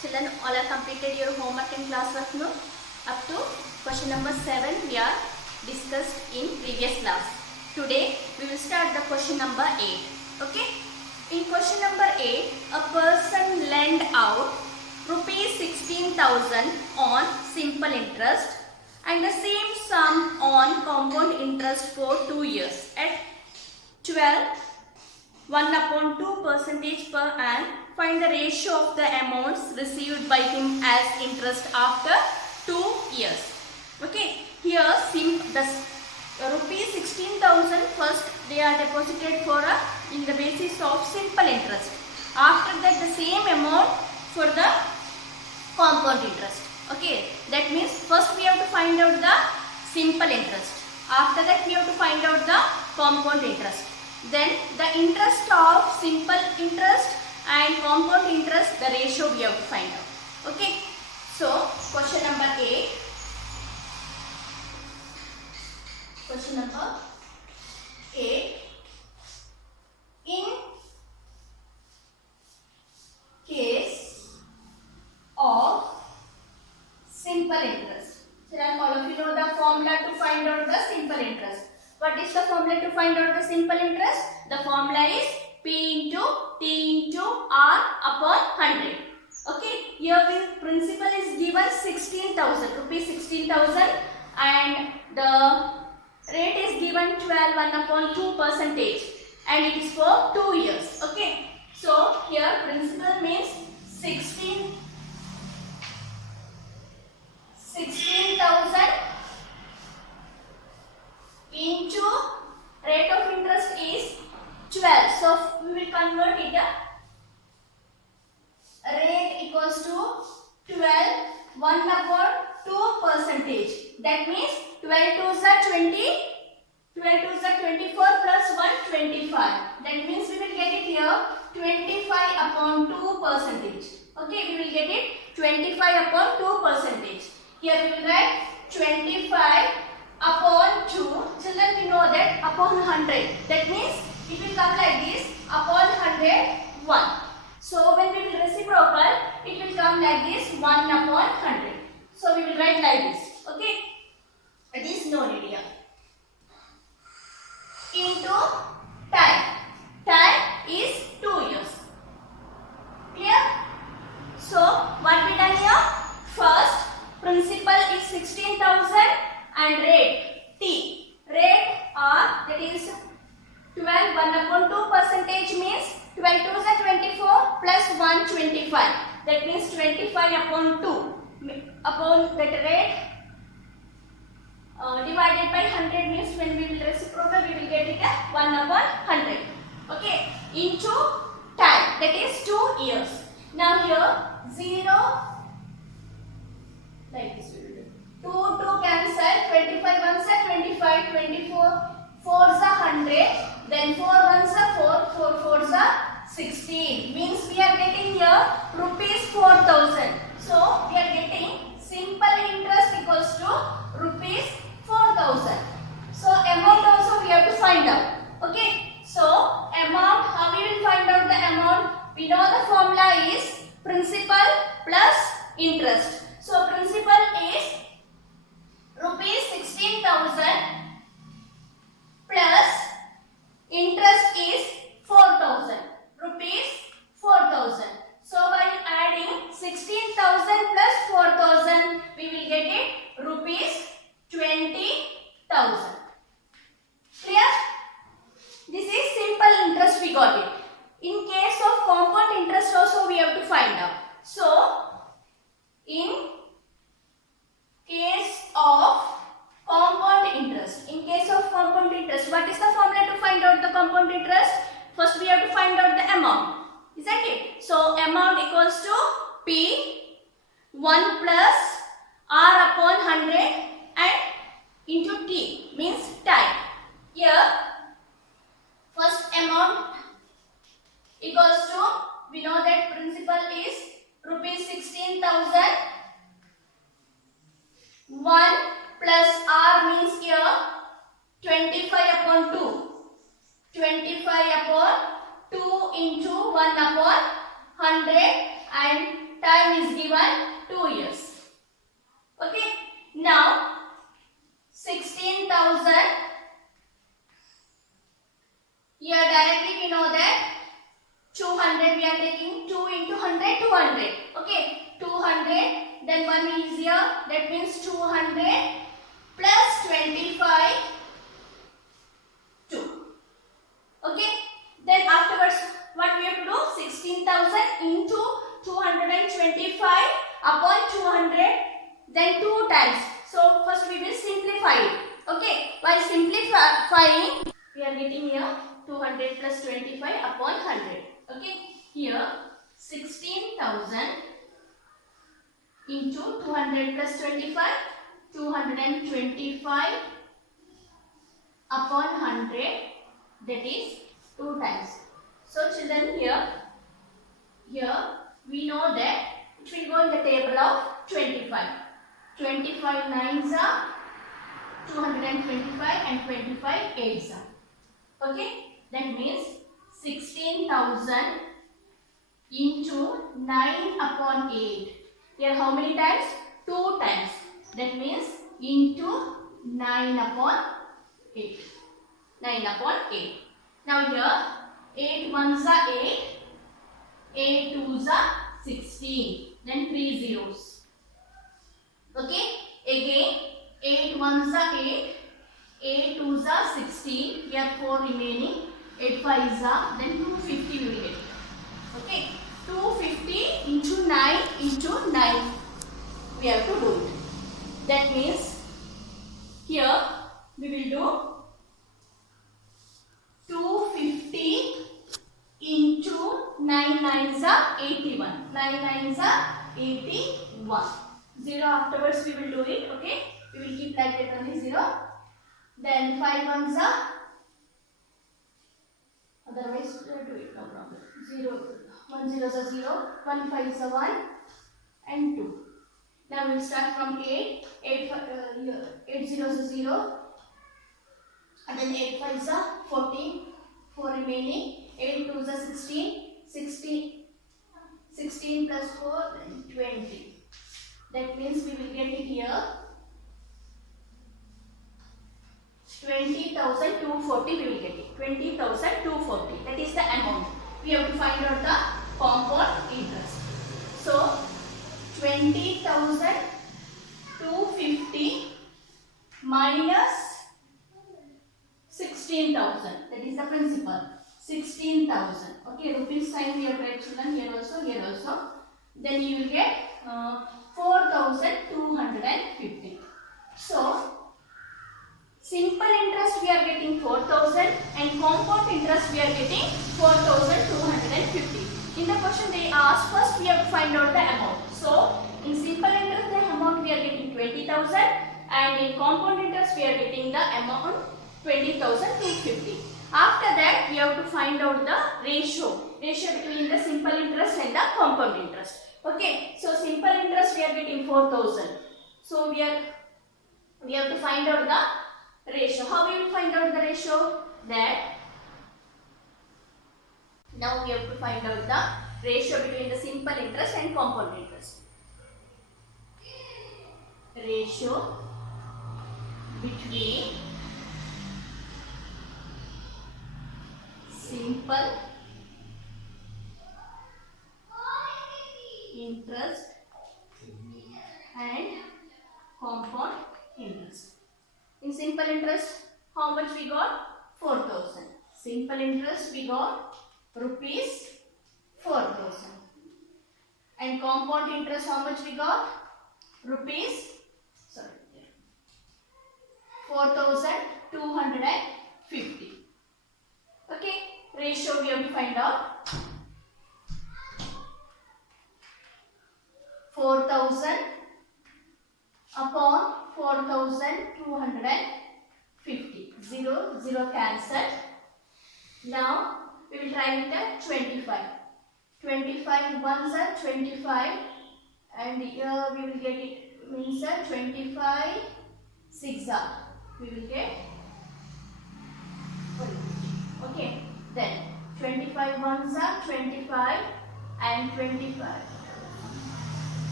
Children, all are completed your homework and classwork note. Up to question number 7 we are discussed in previous class. Today we will start the question number 8. Okay. In question number 8, a person lent out rupees 16,000 on simple interest and the same sum on compound interest for 2 years at 12 1/2% per annum. Find the ratio of the amounts received by him as interest after 2 years. Okay, here the rupees 16,000 first they are deposited for in the basis of simple interest. After that the same amount for the compound interest. Okay, that means first we have to find out the simple interest. After that we have to find out the compound interest. Then the interest of simple interest and compound interest, the ratio we have to find out. Okay. So question number 8. Question number 8. In case of simple interest. So all of you know the formula to find out the simple interest. What is the formula to find out the simple interest? The formula is P into T into R upon 100. Okay, here the principal is given 16,000 rupees 16,000 and the rate is given 12 1/2% and it is for 2 years. Okay, so here principal means 16,000 into rate of interest is 12. So we will convert it. Rate equals to 12 1/2%. That means 12 2s are 20. 12 2s are 24 plus 1 25. That means we will get it here 25/2%. Okay, we will get it 25/2%. Here we will write 25/2. Children, we know that upon 100. That means it will come like this. Upon 100, 1. So when we will reciprocal, it will come like this 1/100. So we will write like this. Okay. It is known here. Into time. Time is 2 years. Clear? So what we done here? First, principal is 16,000 and rate T. Rate R, that is 12 1/2% means 12 2s are 24 plus 1 25. That means 25/2 upon that rate divided by 100 means when we will reciprocal we will get it 1/100. Okay, into time, that is 2 years. Now here 0 like this we will do. 2 cancel, 25 ones are 25, 24 4s are 100, then 4 ones are 4, 4 4s are 16. Means we are getting here rupees 4,000. So we are getting simple interest equals to rupees 4,000. So amount also we have to find out. Okay. So amount, how we will find out the amount? We know the formula is principal plus interest. So principal is rupees 16,000 plus interest is 4,000. Rupees 4,000. So by adding 16,000 plus 4,000, we will get it rupees 20,000. Clear? This is simple interest we got it. In case of compound interest also we have to find out. So in case of compound interest. In case of compound interest, what is the formula to find out the compound interest? First we have to find out the amount. Isn't it? So amount equals to P 1 plus R upon 100 and into T means time. Here first amount equals to, we know that principal is rupees 16,000. 1 plus R means here 25/2. 25/2 into 1/100 and time is given 2 years. Okay, now 16,000. Here directly we know that 200 we are taking 2 into 100, 200. Okay, 200, then 1 is here, that means 200 plus 25, 2. Okay, then afterwards what we have to do? 16,000 into 225 upon 200, then 2 times. So first we will simplify it. Okay, while simplifying we are getting here 200 plus 25 upon 100. Okay, here 16,000 into 200 plus 25, 225 upon 100, that is 2 times. So children, here we know that it will go in the table of 25. 25 nines are 225 and 25 eights are. Okay, that means 16,000 into 9 upon 8. Here how many times? 2 times. That means into 9 upon 8. 9 upon 8. Now here 8 ones are 8, 8 twos are 16. Then 3 zeros. Okay, again 8 ones are 8, 8 twos are 16. Here 4 remaining, 8 fives are, then 250 we will get. Okay, 250 into 9 into 9 we have to do it. That means here we will do 250 into 9 nines are 81. 9 nines are 81. 0 afterwards we will do it. Okay, we will keep like that only 0. Then 5 ones are, otherwise we will do it, no problem. 0, 1 zeros are 0, 1 fives are 1 and 2. Now we will start from 8. 8 zeros are 0. And then 8 fives are 14. 4 remaining. 8 twos are 16. 16 plus 4, then 20. That means we will get it here 20,240 we will get it. 20,240. That is the amount. We have to find out the compound interest. So 20,250 minus 16,000. That is the principal. 16,000. Okay, rupees sign we have to write children here also, here also. Then you will get 4,250. So simple interest we are getting 4,000 and compound interest we are getting 4,250. In the question they asked, first we have to find out the amount. So in simple interest the amount we are getting 20,000 and in compound interest we are getting the amount 20,250. After that we have to find out the ratio between the simple interest and the compound interest. Okay, so simple interest we are getting 4,000. So we have to find out the ratio. How we will find out the ratio? That now we have to find out the ratio between the simple interest and compound interest. Ratio between simple interest and compound interest. In simple interest, how much we got? 4,000. Simple interest we got rupees 4,000. And compound interest how much we got? Rupees 4,250. Okay, ratio we have to find out. 4,000 upon 4,250. 0, 0 cancelled. Now we will try with the 25. 25 ones are 25 and here we will get it means 25 6 are. We will get, okay, then 25 ones are 25 and 25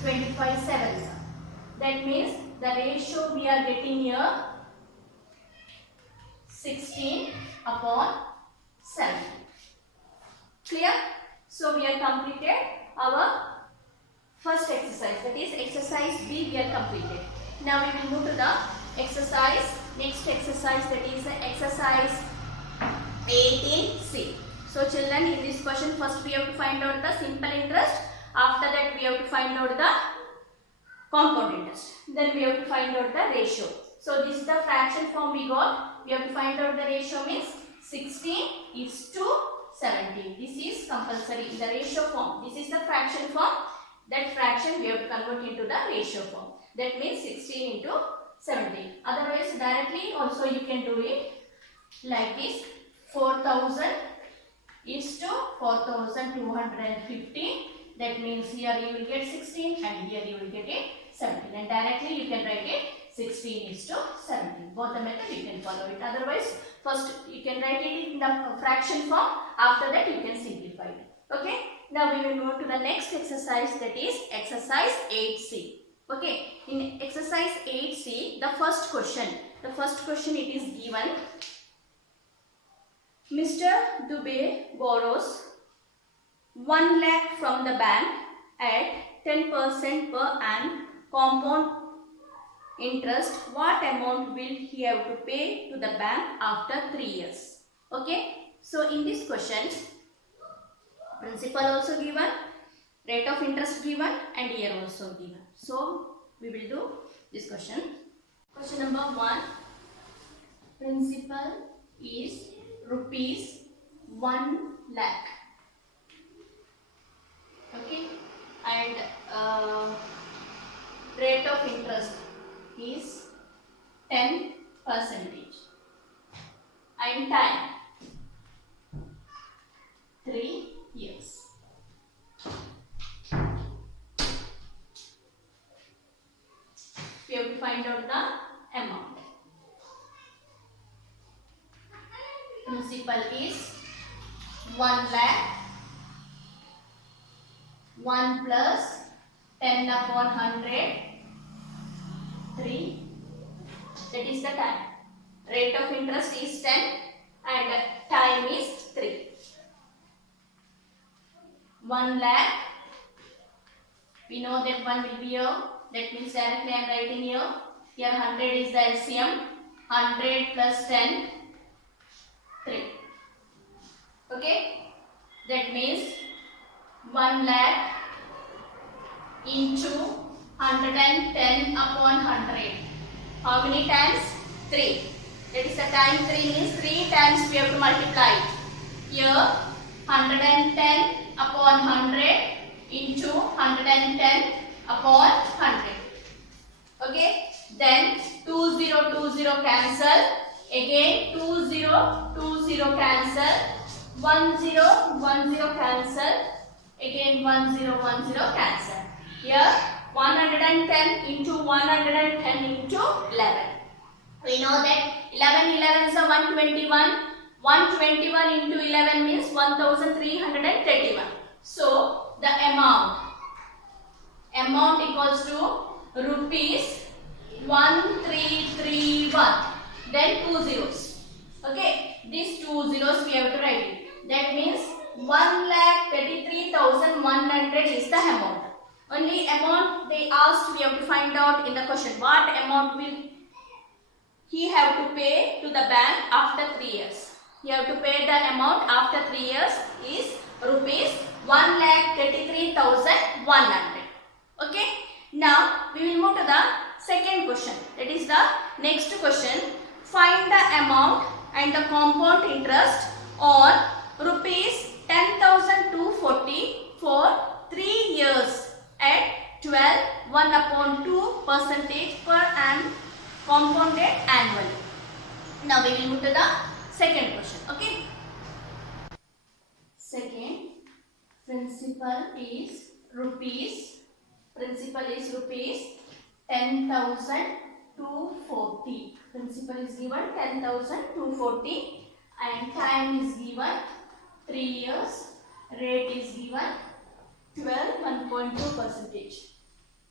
25 sevens. That means the ratio we are getting here 16 upon 7. Clear? So we have completed our first exercise, that is exercise B we have completed. Now we will move to the next exercise, that is exercise 18C. So children, in this question first we have to find out the simple interest, after that we have to find out the compound interest, then we have to find out the ratio. So this is the fraction form we got. We have to find out the ratio, means 16:17. This is compulsory in the ratio form. This is the fraction form. That fraction we have to convert into the ratio form. That means 16:17. Otherwise directly also you can do it like this. 4000 is to 4250. That means here you will get 16 and here you will get it 17. And directly you can write it 16:17. Both the method you can follow it. Otherwise, first you can write it in the fraction form. After that you can simplify it. Okay. Now we will move to the next exercise, that is exercise 8C. Okay. In exercise 8C, the first question it is given. Mr. Dubey borrows 1 lakh from the bank at 10% per annum compound interest. What amount will he have to pay to the bank after 3 years? Okay. So in this question, principal also given, rate of interest given, and year also given. So we will do this question. Question number 1. Principal is rupees 1 lakh. Okay, and rate of interest is 10%, and time 3 years. We have to find out the amount. Principal is 1 lakh. 1 plus 10 upon 100, 3. That is the time. Rate of interest is 10 and time is 3. 1 lakh. We know that 1 will be here. That means directly I am writing here. Here 100 is the LCM. 100 plus 10, 3. Okay. That means 1 lakh into 110 upon 100. How many times? 3. That is the time 3 means 3 times we have to multiply it. Here 110 upon 100 into 110 upon 100. Okay. Then 2020 cancel. Again 2020 cancel. 1010 cancel. Again 1010 cancel. Here 110 into 110 into 11. We know that 11 is a 121. 121 into 11 means 1331. So the amount equals to rupees 1331. Then 2 zeros. Okay, these 2 zeros we have to write it. That means 1,33,100 is the amount. Only amount they asked we have to find out in the question. What amount will he have to pay to the bank after 3 years? He have to pay the amount after 3 years is rupees 1,33,100. Okay. Now we will move to the second question. That is the next question. Find the amount and the compound interest on rupees 10,240 for 3 years at 12, 1/2% per annum compounded annually. Now we will move to the second question. Okay. Second, principal is rupees 10,240. Principal is given 10,240 and time is given 3 years. Rate is given 12, 1.2%.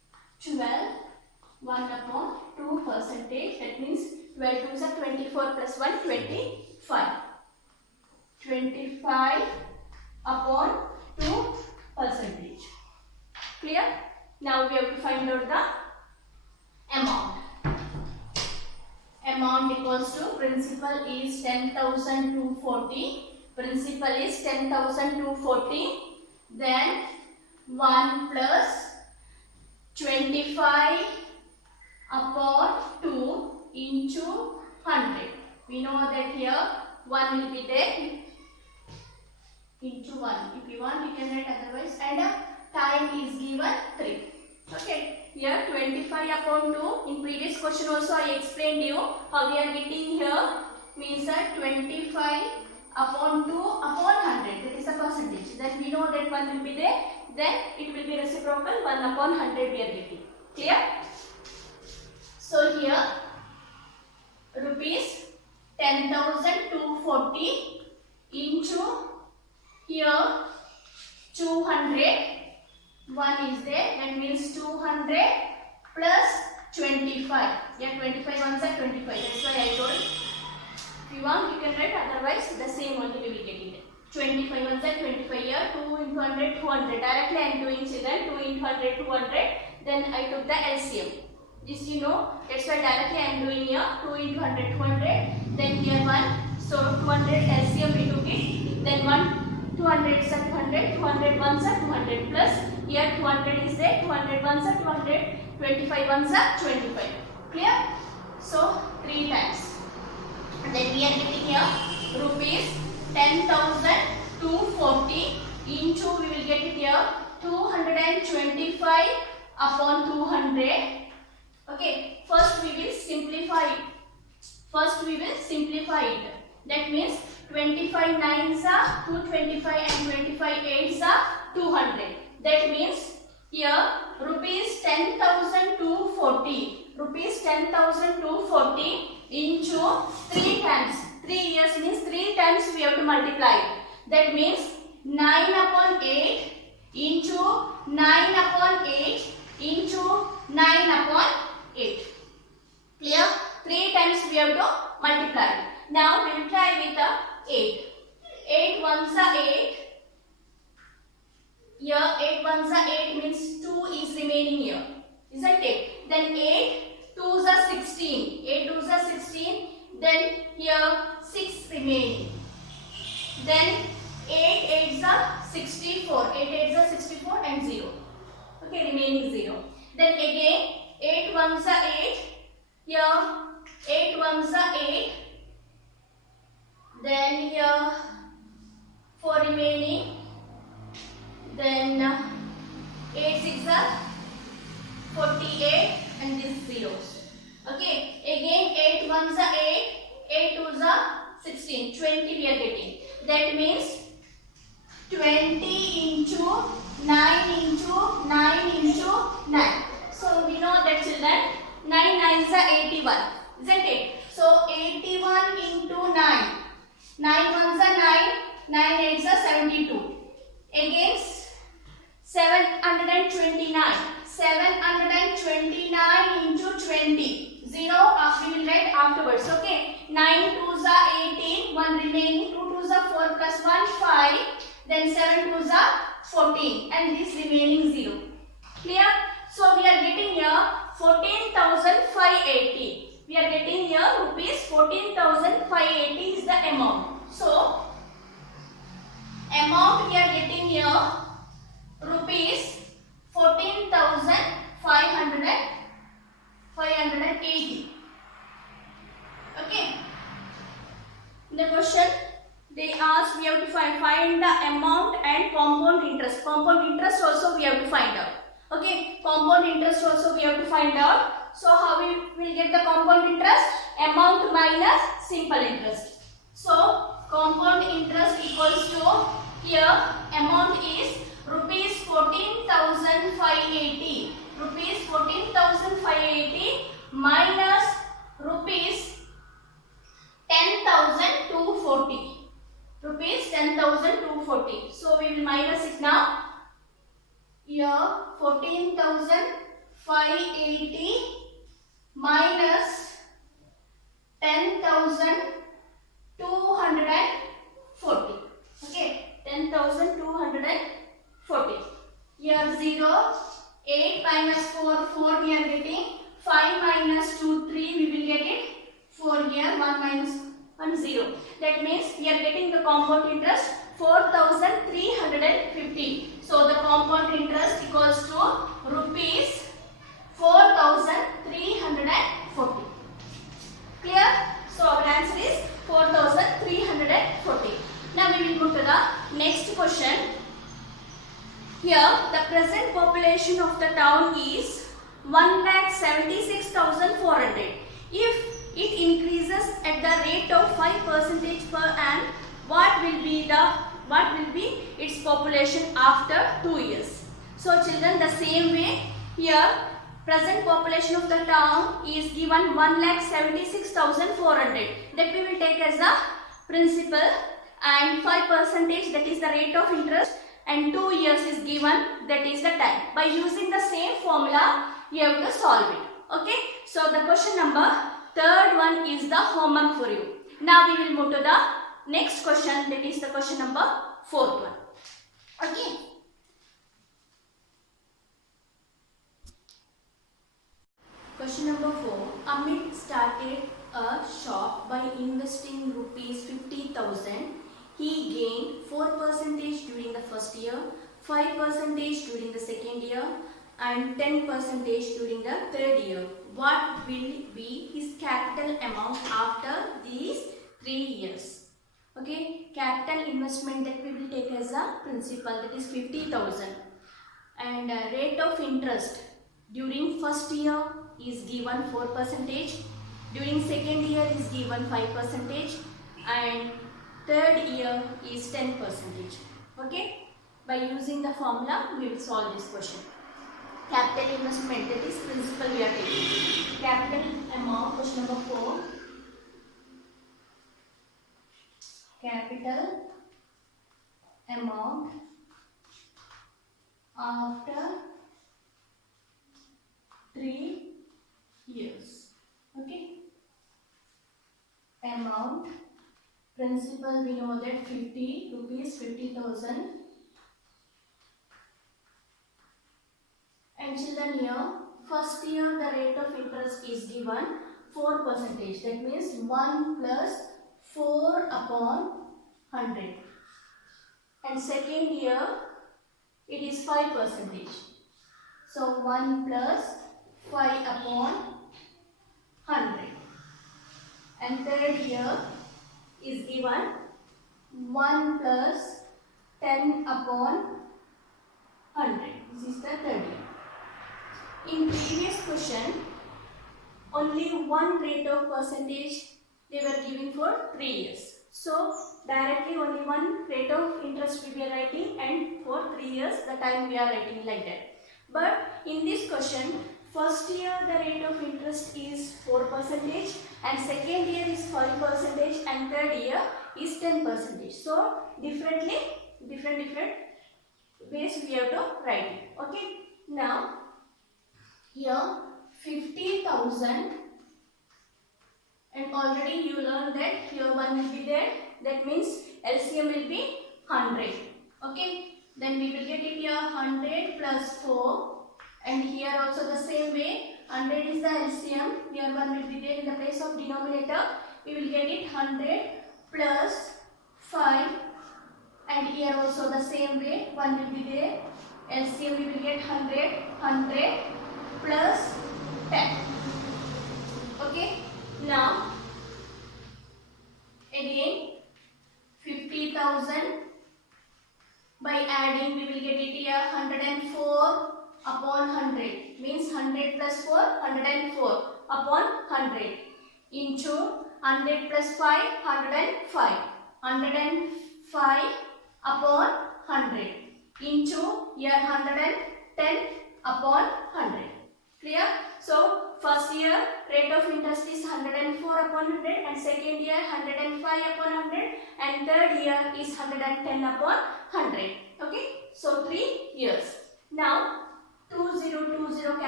12, 1 upon 2 percentage. That means 12 2s are 24 plus 1, 25. 25 upon 2 percentage. Clear? Now we have to find out the amount. Amount equals to principal is 10,240. Principal is 10,240. Then 1 plus 25 upon 2 into 100. We know that here 1 will be there into 1. If you want, you can write otherwise. And time is given 3. Okay. Here 25 upon 2. In previous question also I explained you how we are getting here. Means that 25 upon 2 upon 100. That is a percentage. Then we know that 1 will be there. Then it will be reciprocal. 1 upon 100 we are getting. Clear? So here rupees 10,240 into here 200. 1 is there. That means 200 plus 25. Yeah, 25 ones are 25. That's why I told. If you want, you can write. Otherwise, the same only we will get it. 25 ones are 25 here. 2 into 100, 200. Directly I am doing children. 2 into 100, 200. Then I took the LCM. This you know. That's why directly I am doing here. 2 into 100, 200. Then here 1. So 200 LCM we took it. Then 1. 200 is 200. 200 ones are 200 plus. Here 200 is there. 200 ones are 200. 25 ones are 25. Clear? So 3 times. Then we are getting here rupees 10,240 into, we will get it here 225 upon 200. Okay, first we will simplify it. That means 25 nines are 225 and 25 eights are 200. That means here rupees 10,240. Rupees 10,240 into 3 times. 3 years means 3 times we have to multiply it. That means 9 upon 8 into 9 upon 8 into 9 upon 8. Clear? 3 times we have to multiply. Now we will try with the 8. 8 ones are 8. Here 8 ones are 8 means 2 is remaining here. Isn't it? Then 8 2s are 16. 8 2s are 16. Then here 6 remaining. Then 8 8s are 64. 8 8s are 64 and 0. Okay, remaining 0. Then again 8 ones are 8. Here 8 ones are 8. Then here 4 remaining. Then 8 6 are 48 and these zeros. Okay, again 8 ones are 8. 8 2s are 16. 20 we are getting. That means 20 into 9 into 9 into 9. So we know that children 9 9s are 81. Isn't it? So 81 into 9. 9 ones are 9. 9 8s are 72. Again 729. 729 into 20. 0 we will write afterwards. Okay. 9 2s are 18. 1 remaining. 2 2s are 4 plus 1 5. Then 7 2s are 14. And this remaining 0. Clear? So we are getting here 14,580. We are getting here rupees 14,580 is the amount. So amount we are getting here rupees 14,580. Okay. In the question they ask we have to find the amount and compound interest. Compound interest also we have to find out. Okay. Compound interest also we have to find out. So how we will get the compound interest? Amount minus simple interest. So compound interest equals to, here amount is rupees 14,580. Rupees 14,580 minus rupees 10,240. Rupees 10,240. So we will minus it now. Here 14,580 580 minus 10,240. Okay, 10,240. Here 0, 8 minus 4, 4 we are getting. 5 minus 2, 3 we will get it. 4 here, 1 minus 1, 0. That means we are getting the compound interest 4,350. So the compound interest equals to rupees 4,340. Clear? So our answer is 4,340. Now we will move to the next question. Here the present population of the town is 1,76,400. If it increases at the rate of 5% per annum, what will be its population after 2 years? So children, the same way here present population of the town is given 1,76,400. That we will take as a principal, and 5% that is the rate of interest, and 2 years is given, that is the time. By using the same formula you have to solve it. Okay, so the question number third one is the homework for you. Now we will move to the next question, that is the question number fourth one. Okay. Question number 4. Amit started a shop by investing rupees 50,000. He gained 4% during the first year, 5% during the second year, and 10% during the third year. What will be his capital amount after these 3 years? Okay, capital investment that we will take as a principal, that is 50,000. And rate of interest during first year is given 4%, during second year is given 5%, and third year is 10%. Okay, by using the formula we will solve this question. Capital investment, that is principal we are taking. Capital amount, question number 4. Capital amount after 3 years. Okay. Amount, principal we know that 50 rupees, 50,000. And children, here first year the rate of interest is given 4%. That means 1 plus 4 upon 100. And second year it is 5%. So 1 plus 5 upon 100. And third year is given 1 plus 10 upon 100. This is the third year. In previous question, only one rate of percentage they were giving for 3 years. So directly only one rate of interest we are writing, and for 3 years the time we are writing like that. But in this question, first year the rate of interest is 4%, and second year is 5%, and third year is 10%. So different ways we have to write it. Okay. Now here 50,000, and already you learned that here 1 will be there. That means LCM will be 100. Okay. Then we will get it here 100 plus 4. And here also the same way, 100 is the LCM. Here 1 will be there in the place of denominator. We will get it 100 plus 5. And here also the same way, 1 will be there. LCM we will get 100 plus 10. Okay. Now again 50,000. By adding we will get it here 104 upon 100, means 100 plus 4, 104 upon 100, into 100 plus 5, 105, 105 upon 100, into here 110 upon 100. Clear? So first year rate of interest is 104 upon 100, and second year 105 upon 100, and third year is 110 upon 100. Okay, so 3 years. Now 2020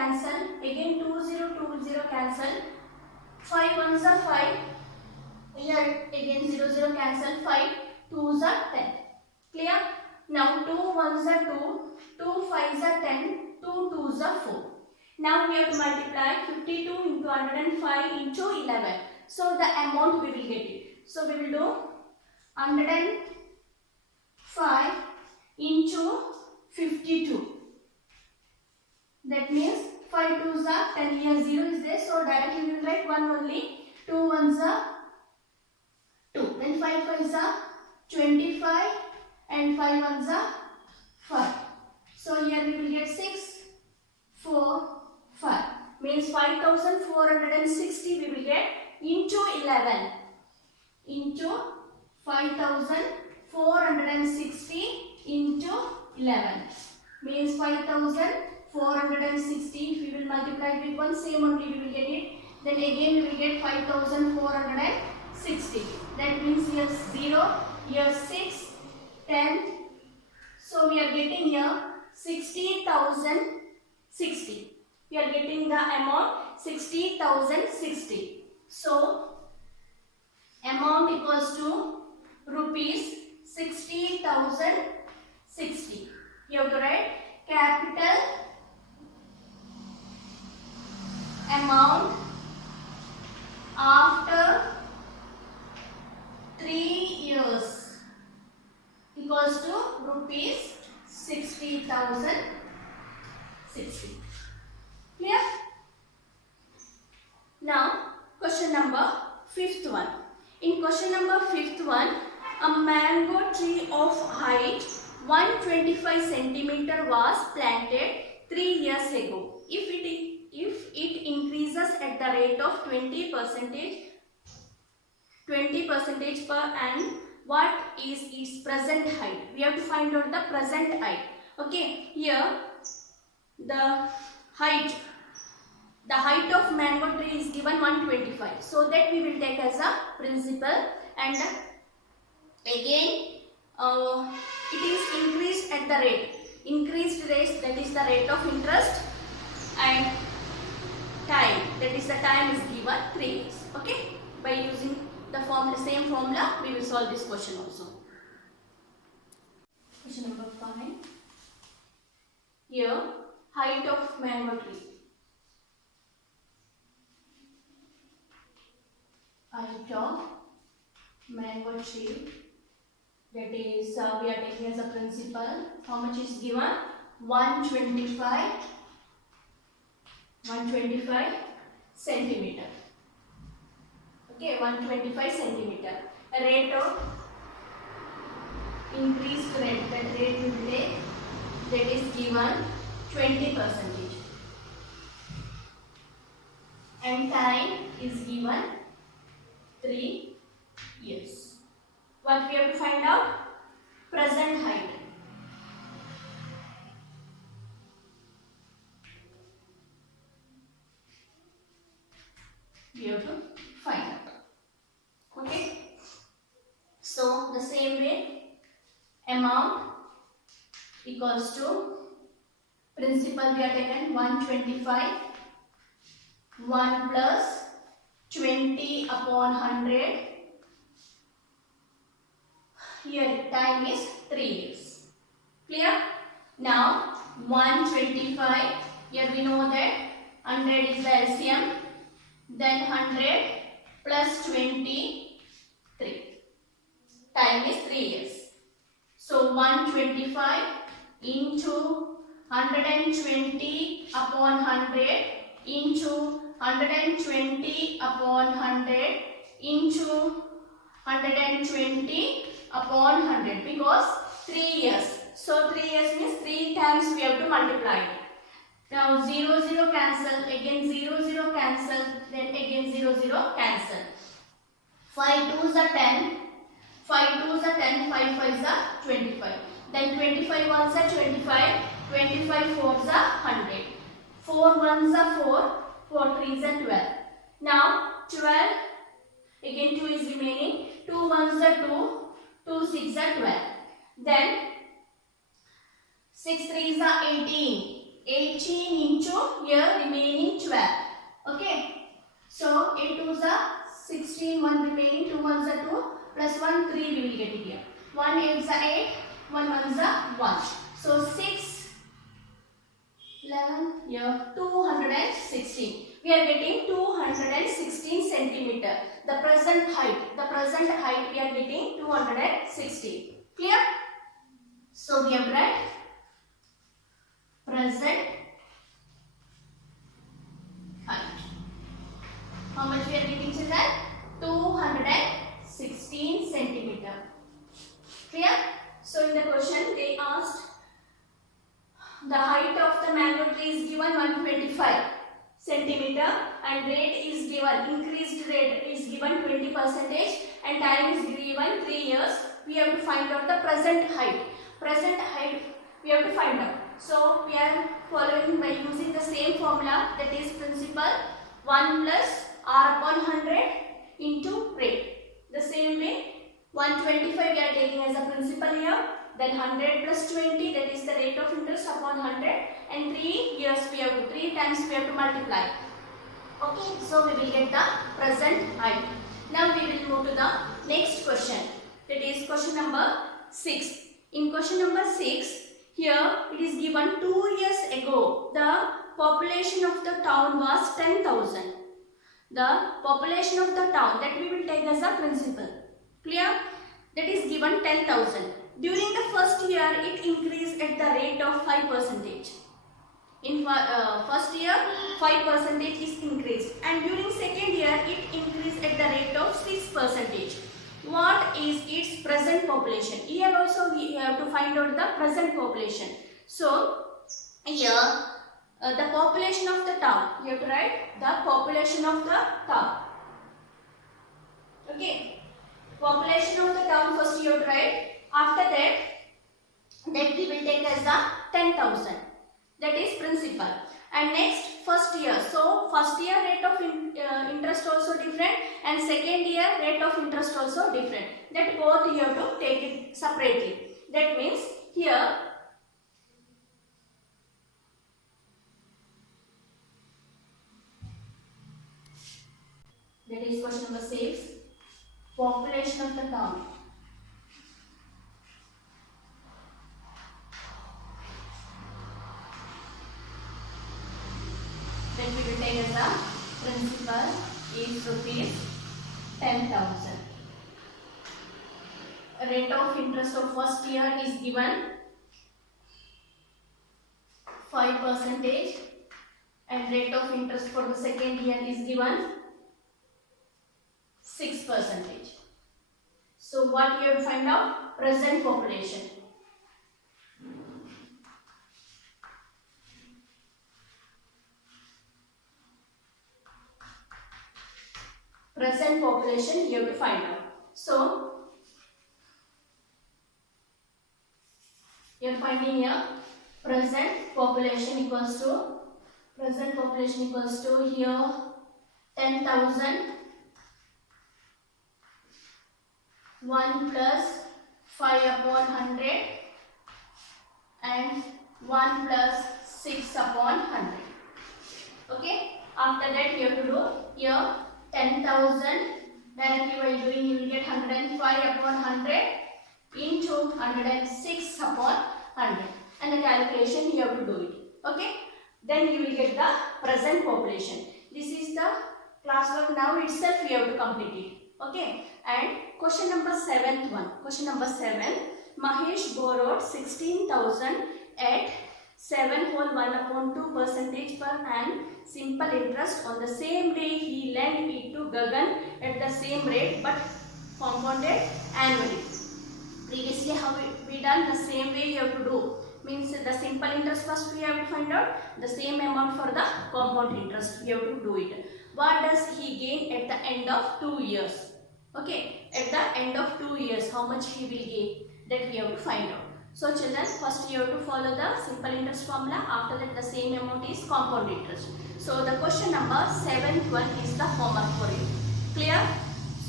cancel. Again 20 cancel. 5 ones are 5. Here again 0 cancel. 5 2s are 10. Clear? Now 2 ones are 2. 2 5s are 10. 2 2s are 4. Now we have to multiply 52 into 105 into 11. So the amount we will get it. So we will do 105 into 52. That means 5 2s are 10, here 0 is there. So directly we will write 1 only. 2 1s are 2. Then 5 5s are 25 and 5 1s are 5. So here we will get 6 4 5. Means 5460 we will get into 11. Into 5460 into 11. Means 5460. If we will multiply it with 1, same only we will get it. Then again we will get 5460. That means here 0, here 6, 10. So we are getting here 60,060. We are getting the amount 60,060. So amount equals to rupees 60,060. You have to write capital amount after 3 years equals to rupees 60,060. Clear? Now question number 5th one. In question number 5th one, a mango tree of height 125 centimeter was planted 3 years ago. If it increases at the rate of 20% per annum, what is its present height? We have to find out the present height. Okay, here the height of mango tree is given 125. So that we will take as a principal, and again it is increased at the rate. Increased rate, that is the rate of interest, and time, that is the time is given 3 years. Okay, by using the same formula we will solve this question also. Question number 5. Here height of mango tree. Height of mango tree, that is we are taking as a principal. How much is given? 125 centimeter. Okay, 125 centimeter. A rate of increased rate, that rate will take, that is given 20%. And time is given 3 years. What we have to find out? Present height. We have to find out. Okay. So the same way, amount equals to principal we are taken 125. 1 plus 20 upon 100. Here time is 3 years. Clear? Now 125. Here we know that 100 is the LCM. Then 100 plus 23. Time is 3 years. So 125 into 120 upon 100 into 120 upon 100 into 120 upon 100, because 3 years. So 3 years means 3 times we have to multiply. Now 0 0 cancel, again 0 0 cancel, then again 0 0 cancel. 5 2s are 10, 5 2s are 10, 5 5s are 25. Then 25 1s are 25, 25 4s are 100. 4 1s are 4, 4 3s are 12. Now 12, again 2 is remaining, 2 1s are 2, 2 6 are 12. Then 6 3s are 18. 18 into here remaining 12. Okay. So 8 2s are 16, 1 remaining, 2 1s are 2, plus 1 3 we will get it here. 1 8s are 8, 1 1s are 1. So 6, 11, here 216. We are getting 216 centimeter. The present height we are getting 216. Clear? So we have read present height. How much we are getting, children? 216 centimeter. Clear? So in the question they asked the height of the mango tree is given 125 centimeter and rate is given, increased rate is given 20% and time is given 3 years. We have to find out the present height. Present height we have to find out. So we are following by using the same formula, that is principal 1 plus r upon 100 into rate. The same way 125 we are taking as a principal here, then 100 plus 20, that is the rate of interest upon 100, and 3 years we have to, 3 times we have to multiply. Okay, so we will get the present height. Now we will move to the next question, that is question number 6. In question number 6, here it is given 2 years ago the population of the town was 10,000. The population of the town, that we will take as a principal. Clear? That is given 10,000. During the first year it increased at the rate of 5%. In first year 5% is increased, and during second year it increased at the rate of 6%. What is its present population? Here also we have to find out the present population. So here the population of the town, you have to write the population of the town. Okay, population of the town first you have to write. After that we will take as the 10,000, that is principal, and next first year. So first year rate of interest also different, and second year rate of interest also different. That both you have to take it separately. That means here that is question number 6, population of the town. Then we will take as a principal is rupees 10,000. Rate of interest of first year is given 5% and rate of interest for the second year is given 6%. So what you have to find out? Present population. Present population you have to find out. So you are finding here present population equals to here 10,000 1 plus 5 upon 100 and 1 plus 6 upon 100. Okay, after that you have to do here 10,000 directly while doing you will get 105 upon 100 into 106 upon 100, and the calculation you have to do it. Okay, then you will get the present population. This is the classwork, now itself you have to complete it. Okay, and question number 7th one. Question number 7. Mahesh borrowed 16,000 at 7 whole 1 upon 2% per annum simple interest. On the same day he lent it to Gagan at the same rate but compounded annually. Previously how we done, the same way you have to do. Means the simple interest first we have to find out, the same amount for the compound interest you have to do it. What does he gain at the end of 2 years? Okay, at the end of 2 years how much he will gain, that we have to find out. So children, first you have to follow the simple interest formula, after that the same amount is compound interest. So the question number 7th one is the homework for you. Clear?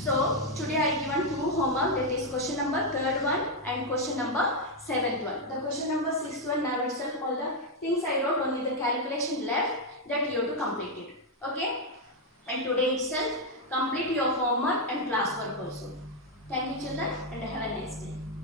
So today I given two homework, that is question number third one and question number seventh one. The question number sixth one now itself all the things I wrote, only the calculation left that you have to complete it. Okay? And today itself complete your homework and classwork also. Thank you children and have a nice day.